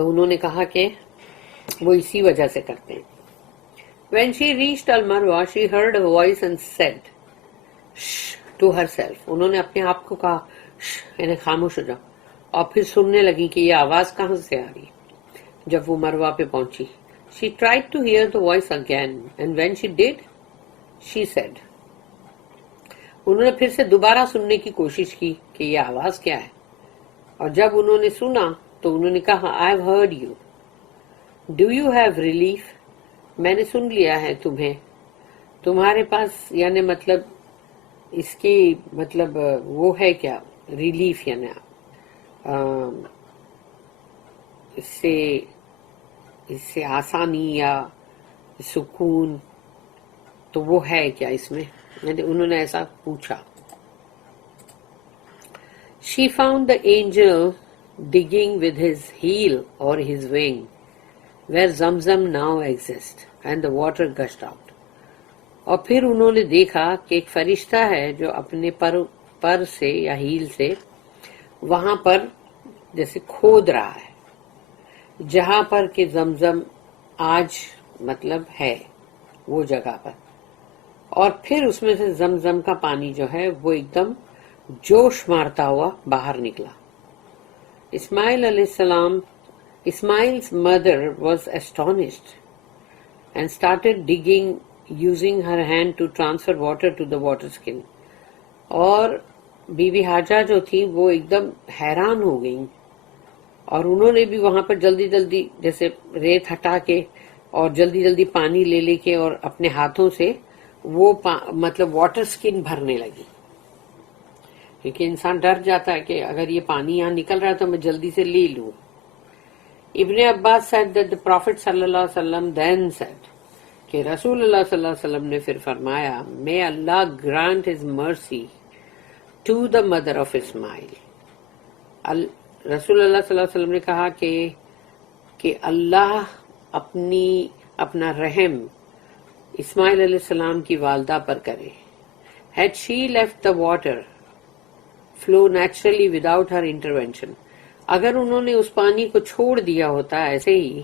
تو انہوں نے کہا کہ وہ اسی وجہ سے کرتے ہیں. When she reached Al-Marwa, she heard a voice and said, "Shh," to herself. انہوں نے اپنے آپ کو کہا یعنی خاموش ہو جاؤ، اور پھر سننے لگی کہ یہ آواز کہاں سے آ رہی. جب وہ مروا پہ پہنچی، she tried to hear the voice again, and when she did, she said. انہوں نے پھر سے دوبارہ سننے کی کوشش کی کہ یہ آواز کیا ہے، اور جب انہوں نے سنا تو انہوں نے کہا I've heard you. Do you have relief? میں نے سن لیا ہے تمہیں. تمہارے پاس یعنی مطلب اس کی مطلب وہ ہے کیا ریلیف، یعنی اس سے آسانی یا سکون تو وہ ہے کیا اس میں، یعنی انہوں نے ایسا پوچھا. She found the angel digging with his heel or his wing where Zamzam now exists and the water gushed out. اور پھر انہوں نے دیکھا کہ ایک فرشتہ ہے جو اپنے پر سے یا ہیل سے وہاں پر جیسے کھود رہا ہے جہاں پر کہ زمزم آج مطلب ہے وہ جگہ پر، اور پھر اس میں سے زمزم کا پانی جو ہے وہ ایک دم جوش مارتا ہوا باہر نکلا. اسماعیل علیہ السلام Ismail's mother was astonished and started digging using her hand to transfer water to the water skin. اور بی بی حاجہ جو تھی وہ ایک دم حیران ہو گئیں، اور انہوں نے بھی وہاں پر جلدی جلدی جیسے ریت ہٹا کے اور جلدی جلدی پانی لے کے اور اپنے ہاتھوں سے وہ مطلب واٹر سکن بھرنے لگی، کیونکہ انسان ڈر جاتا ہے کہ اگر یہ پانی یہاں نکل رہا ہے تو میں جلدی سے لے لوں. ابن عباس said that the Prophet صلی اللہ علیہ وسلم then said کہ رسول اللہ صلی اللہ علیہ وسلم نے پھر فرمایا may Allah grant his mercy to the mother of Ismail. رسول اللہ صلی اللہ علیہ وسلم نے کہا کہ اللہ اپنا رحم اسماعیل علیہ السلام کی والدہ پر کرے. Had she left the water flow naturally without her intervention, اگر انہوں نے اس پانی کو چھوڑ دیا ہوتا ایسے ہی،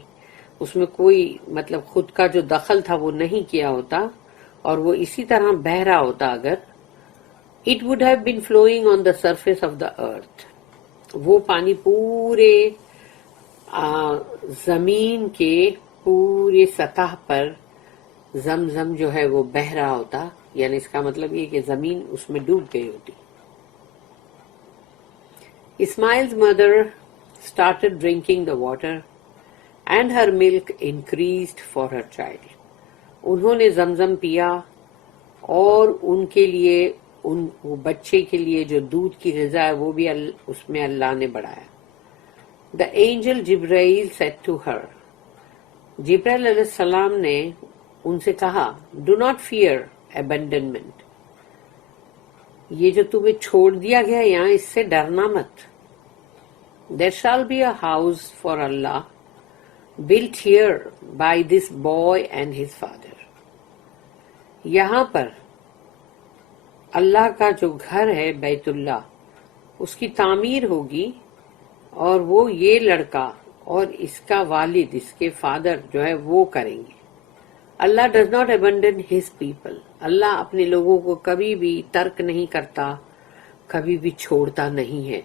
اس میں کوئی مطلب خود کا جو دخل تھا وہ نہیں کیا ہوتا اور وہ اسی طرح بہہ رہا ہوتا اگر it would have been flowing on the surface of the earth. وہ پانی پورے زمین کے پورے سطح پر زمزم جو ہے وہ بہہ رہا ہوتا، یعنی اس کا مطلب یہ کہ زمین اس میں ڈوب گئی ہوتی. Ismail's mother started drinking the water and her milk increased for her child. انہوں نے زمزم پیا اور ان کے لیے وہ بچے کے لیے جو دودھ کی غذا ہے وہ بھی اس میں اللہ نے بڑھایا. The angel Jibreel said to her, جبرائیل علیہ السلام نے ان سے کہا do not fear abandonment. یہ جو تمہیں چھوڑ دیا گیا یہاں اس سے ڈرنا مت. There shall be a house for Allah built here by this boy and his father. یہاں پر اللہ کا جو گھر ہے بیت اللہ اس کی تعمیر ہوگی، اور وہ یہ لڑکا اور اس کا والد اس کے فادر جو ہے وہ کریں گے. اللہ does not abandon his people. اللہ اپنے لوگوں کو کبھی بھی ترک نہیں کرتا، کبھی بھی چھوڑتا نہیں ہے.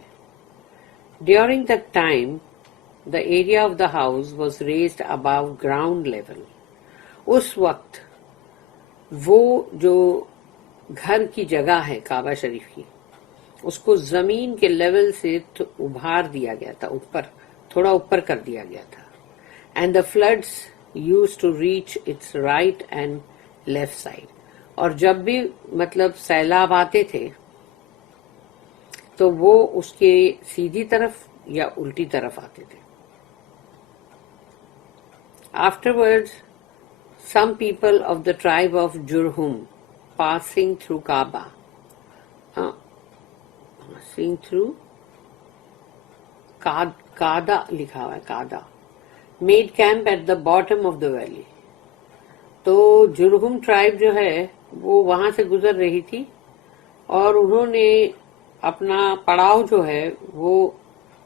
During that time, the area of the house was raised above ground level. اس وقت وہ جو گھر کی جگہ ہے کعبہ شریف کی اس کو زمین کے لیول سے ابھار دیا گیا تھا، تھوڑا اوپر کر دیا گیا تھا. And the floods used to reach its right and left side. اور جب بھی مطلب سیلاب آتے تھے تو وہ اس کے سیدھی طرف یا الٹی طرف آتے تھے. Afterwards, some people of the tribe of Jurhum passing through Kaaba, passing through Qada لکھا ہوا ہے Qada, made camp at the bottom of the valley. تو جرہم ٹرائب جو ہے وہ وہاں سے گزر رہی تھی اور انہوں نے اپنا پڑاؤ جو ہے وہ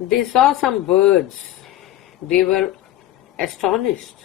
They saw some birds. They were astonished.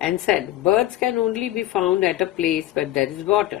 And said, birds can only be found at a place where there is water.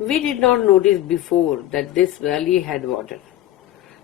We did not notice before that this valley had water.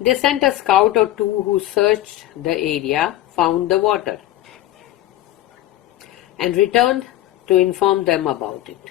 They sent a scout or two who searched the area, found the water, and returned to inform them about it.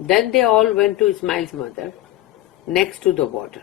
Then they all went to Ismail's mother next to the water.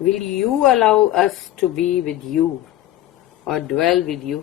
will you allow us to be with you or dwell with you?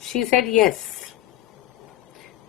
She said yes.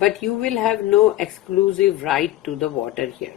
but you will have no exclusive right to the water here.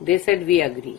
They said we agree.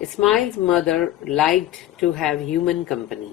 Ismail's mother liked to have human company.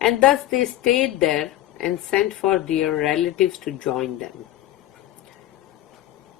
And thus they stayed there and sent for their relatives to join them.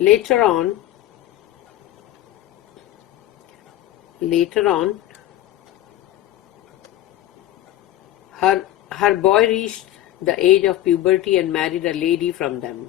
Later on, her boy reached the age of puberty and married a lady from them.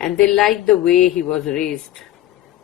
And they liked the way he was raised,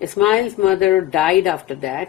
Ismail's mother died after that.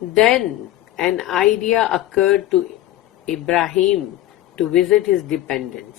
Then an idea occurred to Ibrahim to visit his dependents,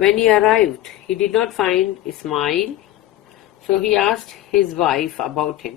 When he arrived, he did not find Ismail, so he asked his wife about him.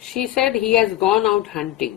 She said he has gone out hunting.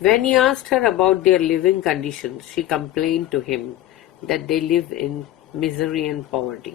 When he asked her about their living conditions, she complained to him that they live in misery and poverty.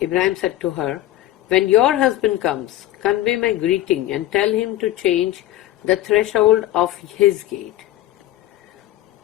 Ibrahim said to her, when your husband comes, convey my greeting and tell him to change the threshold of his gate.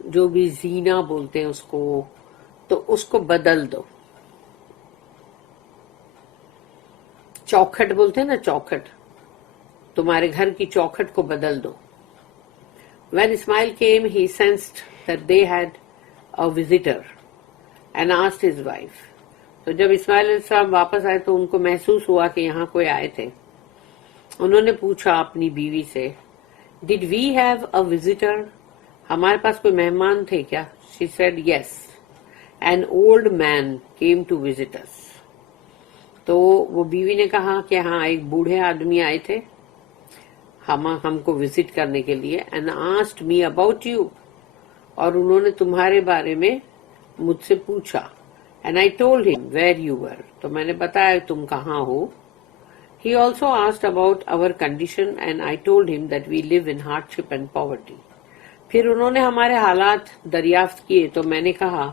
جو بھی زینا بولتے ہیں اس کو، تو اس کو بدل دو. چوکھٹ بولتے ہیں نا، چوکھٹ، تمہارے گھر کی چوکھٹ کو بدل دو. When Ismail came, he sensed that they had a visitor and asked his wife. تو جب اسماعیل علیہ السلام واپس آئے تو ان کو محسوس ہوا کہ یہاں کوئی آئے تھے. انہوں نے پوچھا اپنی بیوی سے، Did we have a visitor? ہمارے پاس کوئی مہمان تھے کیا؟ She said yes. An old man came to visit us. تو وہ بیوی نے کہا کہ ہاں ایک بوڑھے آدمی آئے تھے ہم کو وزٹ کرنے کے لیے. And asked me about you. اور انہوں نے تمہارے بارے میں مجھ سے پوچھا. And I told him where you were. تو میں نے بتایا تم کہاں ہو. He also asked about our condition and I told him that we live in hardship and poverty. پھر انہوں نے ہمارے حالات دریافت کیے تو میں نے کہا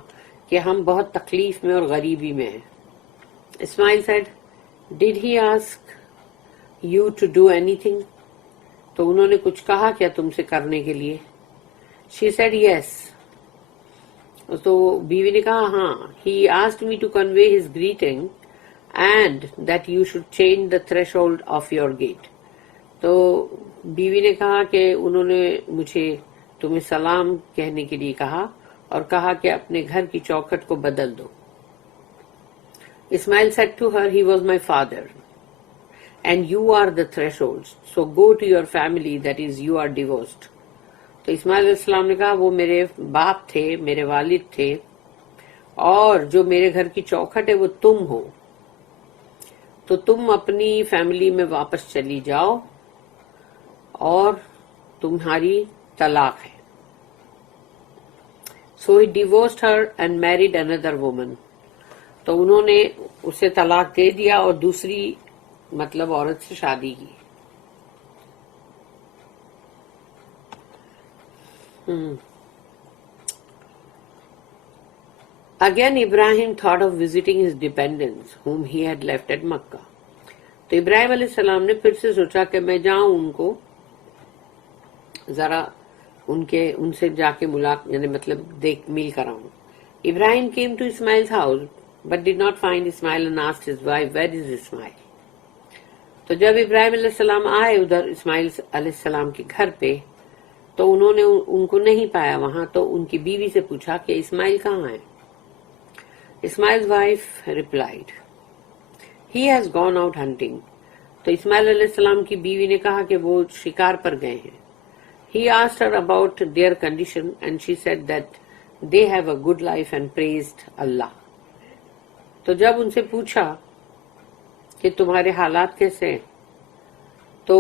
کہ ہم بہت تکلیف میں اور غریبی میں ہیں. Ismail said, Did he ask you to do anything? تو انہوں نے کچھ کہا کیا تم سے کرنے کے لیے؟ She said yes. تو بیوی نے کہا ہاں. He asked me to convey his greeting and that you should change the threshold of your gate. تو بیوی نے کہا کہ انہوں نے مجھے تمہیں سلام کہنے کے لیے کہا اور کہا کہ اپنے گھر کی چوکھٹ کو بدل دو. Ismail said to her, He was my father and you are the thresholds. So go to your family, that is, you are divorced. تو اسماعیل علیہ السلام نے کہا وہ میرے باپ تھے، میرے والد تھے، اور جو میرے گھر کی چوکھٹ ہے وہ تم ہو، تو تم اپنی فیملی میں واپس چلی جاؤ اور تمہاری طلاق ہے. So he divorced her and married another woman. تو انہوں نے اسے طلاق دے دیا اور دوسری مطلب عورت سے شادی کی. Again Ibrahim thought of visiting his dependents whom he had left at Makkah. تو ابراہیم علیہ السلام نے پھر سے سوچا کہ میں جاؤں ان کو ذرا ان سے جا کے یعنی مطلب مل کر آؤں. Ibrahim came to Ismail's house but did not find Ismail and asked his wife, Where is Ismail? تو جب ابراہیم علیہ السلام آئے ادھر اسماعیل علیہ السلام کے گھر پہ تو انہوں نے ان کو نہیں پایا وہاں. تو ان کی بیوی سے پوچھا کہ اسماعیل کہاں ہے؟ Ismail's wife replied, He has gone out hunting. تو اسماعیل علیہ السلام کی بیوی نے کہا کہ وہ شکار پر گئے ہیں. He asked her about their condition and she said that they have a good life and praised Allah. تو جب ان سے پوچھا کہ تمہارے حالات کیسے ہیں تو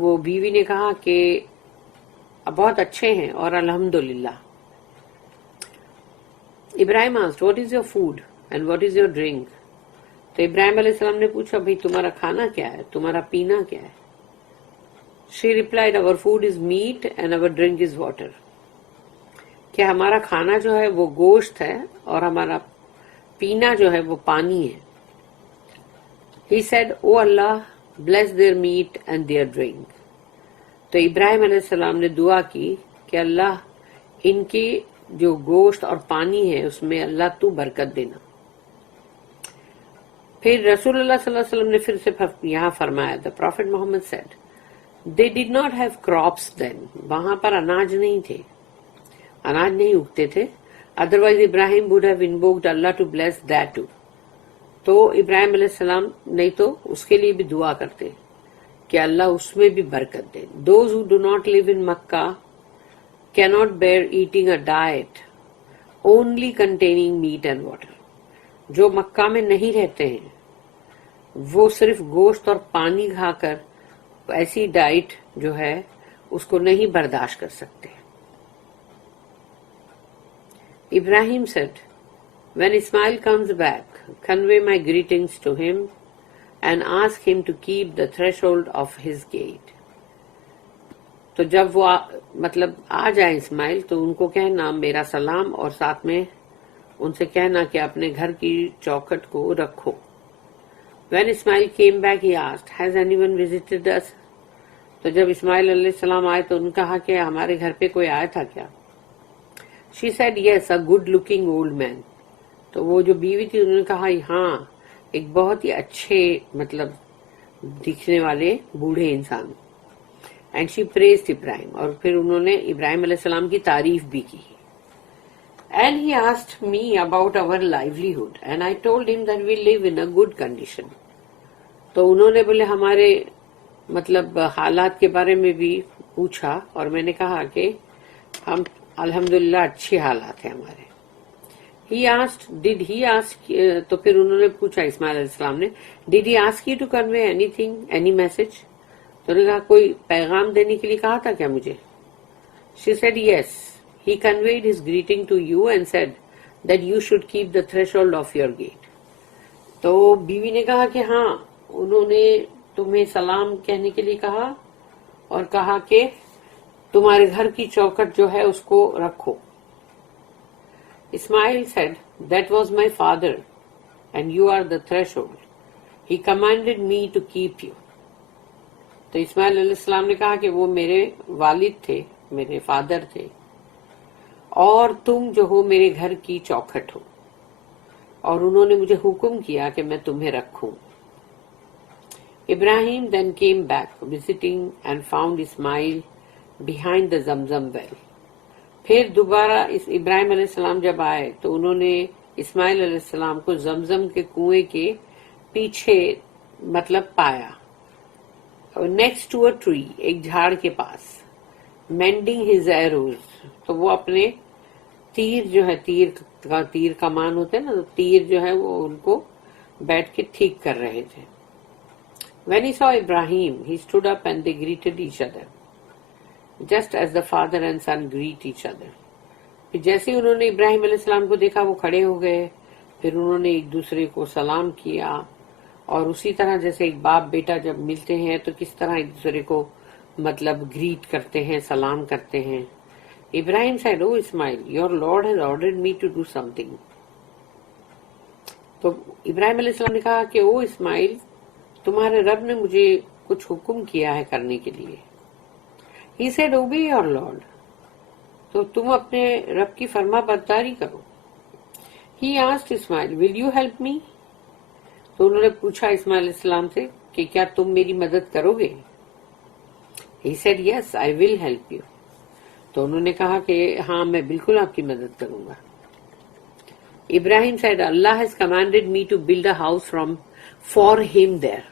وہ بیوی نے کہا کہ بہت اچھے ہیں اور الحمدللہ. ابراہیم asked, What is your food and what is your drink? تو ابراہیم علیہ السلام نے پوچھا بھئی تمہارا کھانا کیا ہے، تمہارا پینا کیا ہے؟ She replied, Our food is meat and our drink is water. کہ ہمارا کھانا جو ہے وہ گوشت ہے اور ہمارا پینا جو ہے وہ پانی ہے. He said, Oh Allah, bless their meat and their drink. تو ابراہیم علیہ السلام نے دعا کی کہ اللہ ان کی جو گوشت اور پانی ہے اس میں اللہ تو برکت دینا. پھر رسول اللہ صلی اللہ علیہ وسلم نے پھر سے یہاں فرمایا, the Prophet Muhammad said, they did not have crops then. وہاں پر اناج نہیں تھے, اناج نہیں اگتے تھے. Otherwise Ibrahim would have invoked Allah to bless that too. تو ابراہیم علیہ السلام نہیں تو اس کے لیے بھی دعا کرتے کہ اللہ اس میں بھی برکت دے. Those who do not live in Makkah cannot bear eating a diet only containing meat and water. جو مکہ میں نہیں رہتے ہیں وہ صرف گوشت اور پانی کھا کر ایسی ڈائٹ جو ہے اس کو نہیں برداشت کر سکتے. Ibrahim said, when Ismail comes back, convey my greetings to him and ask him to keep the threshold of his gate. تو جب وہ مطلب آ جائے اسماعیل تو ان کو کہنا میرا سلام اور ساتھ میں ان سے کہنا کہ اپنے گھر کی چوکھٹ کو رکھو. When Ismail came back he asked, has anyone visited us? تو جب اسماعیل علیہ السلام آئے تو ان کہا کہ ہمارے گھر پہ کوئی آیا تھا کیا؟ She said, yes, a good looking old man. تو وہ جو بیوی تھی انہوں نے کہا ہاں ایک بہت ہی اچھے مطلب دکھنے والے بوڑھے انسان. اینڈ شی پریزڈ ابراہیم, اور پھر انہوں نے ابراہیم علیہ السلام کی تعریف بھی کی. And he asked me about our livelihood and I told him that we live in a good condition. تو انہوں نے بولے ہمارے مطلب حالات کے بارے میں بھی پوچھا, اور میں نے کہا کہ ہم الحمدللہ اچھے حالات ہیں ہمارے. He asked, did he ask, تو پھر انہوں نے پوچھا اسماعیل علیہ السلام نے, did he ask you to convey anything, any message? تو انہوں نے کہا کوئی پیغام دینے کے لیے کہا تھا کیا مجھے؟ She said, yes. He conveyed his greeting to you and said that you should keep the threshold of your gate. تو بیوی نے کہا کہ ہاں انہوں نے تمہیں سلام کہنے کے لیے کہا اور کہا کہ تمہارے گھر کی چوکھٹ جو ہے اس کو رکھو. Ismail said, that was my father and you are the threshold. He commanded me to keep you. تو اسماعیل علیہ السلام نے کہا کہ وہ میرے والد تھے, میرے فادر تھے, اور تم جو ہو میرے گھر کی چوکھٹ ہو, اور انہوں نے مجھے حکم کیا کہ میں تمہیں رکھوں. Ibrahim then came back visiting and found Ismail behind the Zamzam well. پھر دوبارہ ابراہیم علیہ السلام جب آئے تو انہوں نے اسماعیل علیہ السلام کو زمزم کے کنویں کے پیچھے مطلب پایا, نیکسٹ ٹو اے ٹری, ایک جھاڑ کے پاس. مینڈنگ ہز ایروز, تو وہ اپنے تیر جو ہے, تیر کمان ہوتے ہیں نا, تو تیر جو ہے وہ ان کو بیٹھ کے ٹھیک کر رہے تھے. When he saw Ibrahim, he stood up and they greeted each other, just as the father and son greet each other. پھر جیسے انہوں نے ابراہیم علیہ السلام کو دیکھا وہ کھڑے ہو گئے, پھر انہوں نے ایک دوسرے کو سلام کیا, اور اسی طرح جیسے ایک باپ بیٹا جب ملتے ہیں تو کس طرح ایک دوسرے کو مطلب گریٹ کرتے ہیں, سلام کرتے ہیں. Ibrahim said, oh Ismail, your Lord has ordered me to do something. تو ابراہیم علیہ السلام نے کہا کہ او اسماعیل, تمہارے رب نے مجھے کچھ حکم کیا ہے کرنے کے لیے. He said, obey your Lord. تو تم اپنے رب کی فرما برداری کرو. He asked Ismail, will you help me? تو انہوں نے پوچھا اسماعیل علیہ السلام سے کہ کیا تم میری مدد کرو گے؟ He said, yes, I will help you. تو انہوں نے کہا کہ ہاں میں بالکل آپ کی مدد کروں گا. Ibrahim said, Allah has commanded me to build a house for him there.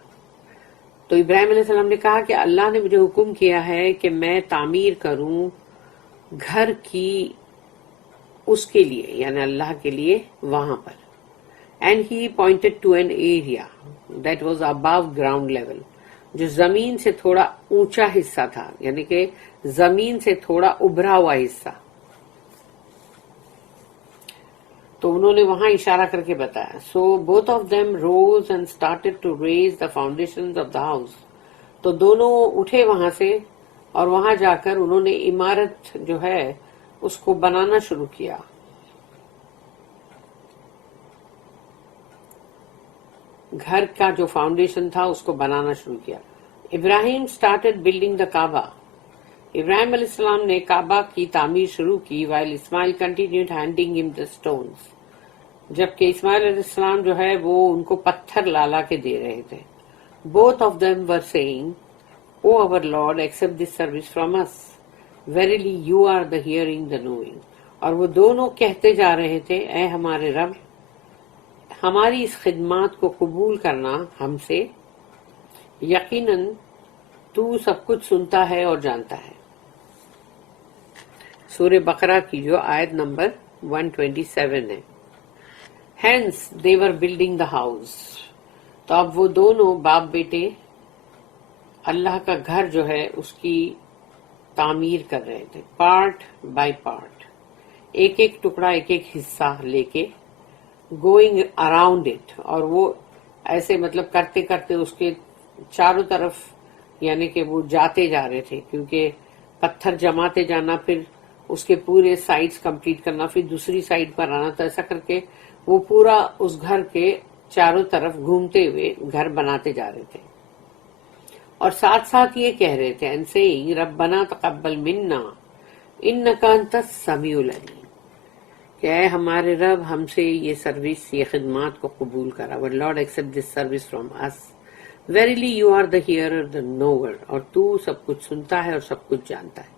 تو ابراہیم علیہ السلام نے کہا کہ اللہ نے مجھے حکم کیا ہے کہ میں تعمیر کروں گھر کی اس کے لیے, یعنی اللہ کے لیے وہاں پر. And he pointed to an area that was above ground level, جو زمین سے تھوڑا اونچا حصہ تھا, یعنی کہ زمین سے تھوڑا ابھرا ہوا حصہ. تو انہوں نے وہاں اشارہ کر کے بتایا. So both of them rose and started to raise the foundations of the house. تو دونوں اٹھے وہاں سے اور وہاں جا کر انہوں نے عمارت جو ہے اس کو بنانا شروع کیا. گھر کا جو فاؤنڈیشن تھا اس کو بنانا شروع کیا. ابراہیم اسٹارٹیڈ بلڈنگ دا کعبہ. ابراہیم علیہ السلام نے کعبہ کی تعمیر شروع کی, while Ismail continued handing him the stones. جبکہ اسماعیل علیہ السلام جو ہے وہ ان کو پتھر لا کے دے رہے تھے. Both of them were saying, O our Lord, accept this service from us. Verily you are the hearing, the knowing. اور وہ دونوں کہتے جا رہے تھے, اے ہمارے رب, ہماری اس خدمات کو قبول کرنا ہم سے, یقیناً تو سب کچھ سنتا ہے اور جانتا ہے. سورہ بقرہ کی جو آیت نمبر 127 ہے. Hence they were building the house. تو اب وہ دونوں باپ بیٹے اللہ کا گھر جو ہے اس کی تعمیر کر رہے تھے, پارٹ بائی پارٹ, ایک ایک ٹکڑا, ایک ایک حصہ لے کے, گوئنگ اراؤنڈ اٹ. اور وہ ایسے مطلب کرتے کرتے اس کے چاروں طرف, یعنی کہ وہ جاتے جا رہے تھے, کیونکہ پتھر جماتے جانا, پھر اس کے پورے سائڈز کمپلیٹ کرنا, پھر دوسری سائڈ پر آنا. تو ایسا کر کے وہ پورا اس گھر کے چاروں طرف گھومتے ہوئے گھر بناتے جا رہے تھے. اور ساتھ ساتھ یہ کہہ رہے تھے, and saying, ربنا تقبل منا انک انت السمیع العلیم. کہ اے ہمارے رب ہم سے یہ سروس، یہ خدمات کو قبول کر. Our Lord accept this service from us. Verily you are the hearer, the knower. اور تو سب کچھ سنتا ہے اور سب کچھ جانتا ہے.